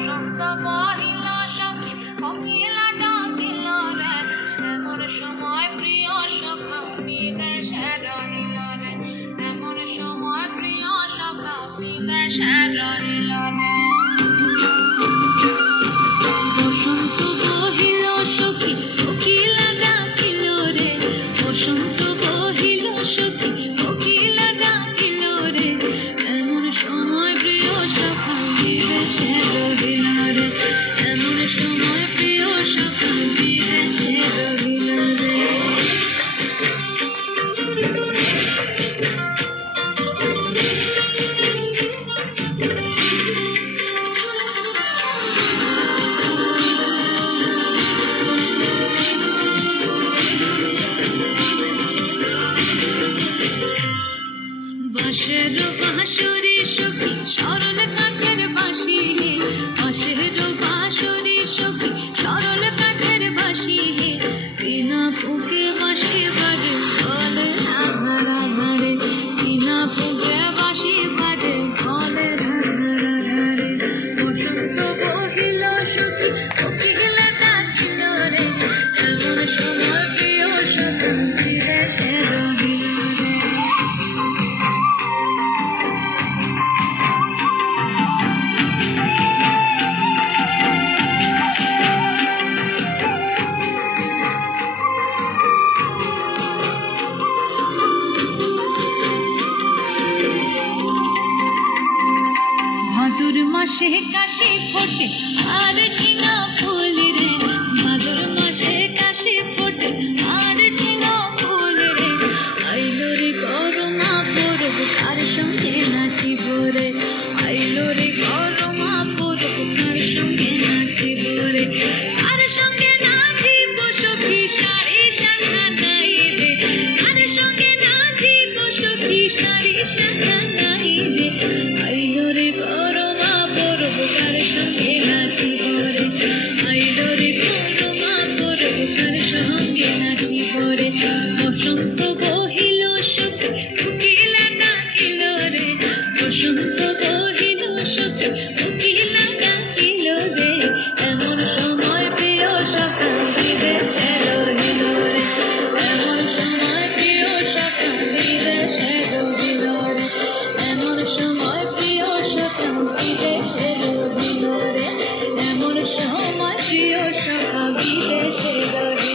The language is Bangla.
বসন্ত বহিল সখী কোকিলা ডাকিল রে এমন সময় প্রিয় সখা বিদেশে রহিল রে এমন সময় প্রিয় সখা বিদেশে রহিল রে বসন্ত বহিল সখী কোকিলা ডাকিল রে বসন্ত বহিল সখী কোকিলা ডাকিল রে এমন সময় প্রিয় সখা বিদেশে রহিল রে এমন সময় প্রিয় সখা বিদেশে রহিল রে বাঁশের বাঁশুরি সখী সরল কাঠের বাঁশি বাঁশের বাঁশুরি সখী সরল কাঠের বাঁশি বিনা ফুঁকে বাঁশি বাজে বলে আধার আধারে বিনা ফুঁকে বাঁশি বাজে বলে আধার আধারে বসন্ত বহিল সখী কোকিলা ডাকিল রে এমন সময় প্রিয় সখা বিদেশে রহিল রে ভাদর মাসে কাশি ফোটে আর ঝিঙা ফুল রে ভাদর মাসে কাশি ফোটে আর ঝিঙা ফুল রে আইলো রে গরমা পরব কার সঙ্গে নাচিব রে আইলো রে গরমা পরব কার সঙ্গে নাচিব রে কার সঙ্গে নাচিব সখী শাড়ি শাখা নাই রে কার সঙ্গে নাচিব সখী শাড়ি শাখা নাই রে আইলো রে গরমা পরব কার সঙ্গে নাচিব রে আইলো রে গরমা পরব কার সঙ্গে নাচিব রে বসন্ত বহিল সখী কোকিলা ডাকিল রে বসন্ত বহিল সখী কোকিলা ডাকিল রে এমন সময় প্রিয় সখা বিদেশে রহিল রে এমন সময় প্রিয় সখা বিদেশে রহিল রে এমন সময় প্রিয় সখা বিদেশে রহিল রে এমন সময় প্রিয় সখা বিদেশে রহিল